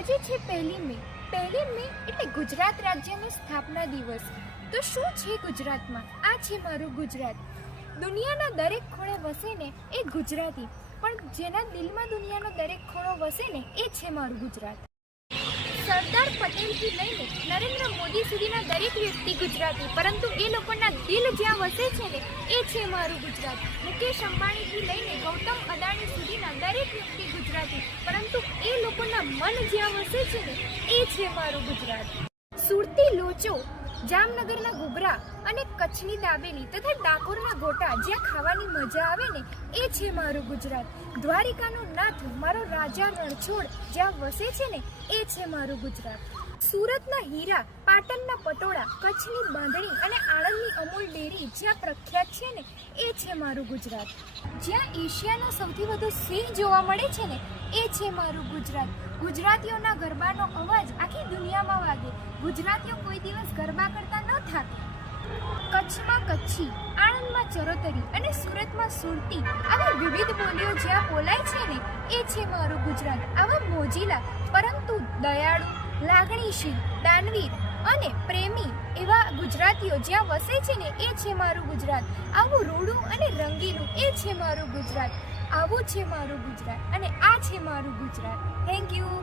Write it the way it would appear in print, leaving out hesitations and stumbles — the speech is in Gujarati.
આજે છે 1 મે. 1 મે એટલે ગુજરાત રાજ્યનો સ્થાપના દિવસ. તો શું છે ગુજરાતમાં? આ છે મારું ગુજરાત. દુનિયાના દરેક ખૂણે વસે ને એ ગુજરાતી, પણ જેના દિલમાં દુનિયાનો દરેક ખૂણો વસે ને એ છે મારું ગુજરાત. સરદાર પટેલથી લઈને નરેન્દ્ર મોદી સુધીના દરેક વ્યક્તિ ગુજરાતી, પરંતુ એ લોકોના દિલ જ્યાં વસે છે ને એ છે મારું ગુજરાત. મુકેશ અંબાણીથી લઈને ગૌતમ અદાણી સુધીના દરેક વ્યક્તિ ગુજરાતી, પરંતુ એ લોકોના મન જ્યાં વસે છે ને એ છે મારું ગુજરાત. સુરતી લોચો, જામનગરના ઘૂઘરા અને કચ્છની દાબેલી તથા ડાકોરના ગોટા જ્યાં ખાવાની મજા આવે ને એ છે મારું ગુજરાત. દ્વારિકાનો નાથ મારો રાજા રણછોડ જ્યાં વસે છે ને એ છે મારું ગુજરાત. સુરતના હીરા, પાટણના પટોળા, કચ્છની બાંધણી અને આણંદની અમૂલ ડેરી જ્યાં પ્રખ્યાત છે ને એ છે મારું ગુજરાત. જ્યાં એશિયાનો સૌથી વધુ સિંહ જોવા મળે છે ને એ છે મારું ગુજરાત. ગુજરાતીઓના ગરબાનો અવાજ આખી દુનિયામાં વાગે. ગુજરાતીઓ કોઈ દિવસ ગરબા કરતા ન થાકે. કચ્છમાં કચ્છી, આણંદમાં ચરોતરી અને સુરતમાં સુરતી, આવી વિવિધ બોલીઓ જ્યાં બોલાય છે ને એ છે મારું ગુજરાત. આવા મોજીલા પરંતુ દયાળુ, લાગણીશીલ, દાનવીર અને પ્રેમી એવા ગુજરાતીઓ જ્યાં વસે છે ને એ છે મારું ગુજરાત. આવું રૂડું અને રંગીલું એ છે મારું ગુજરાત. આવું છે મારું ગુજરાત અને આ છે મારું ગુજરાત. Thank you.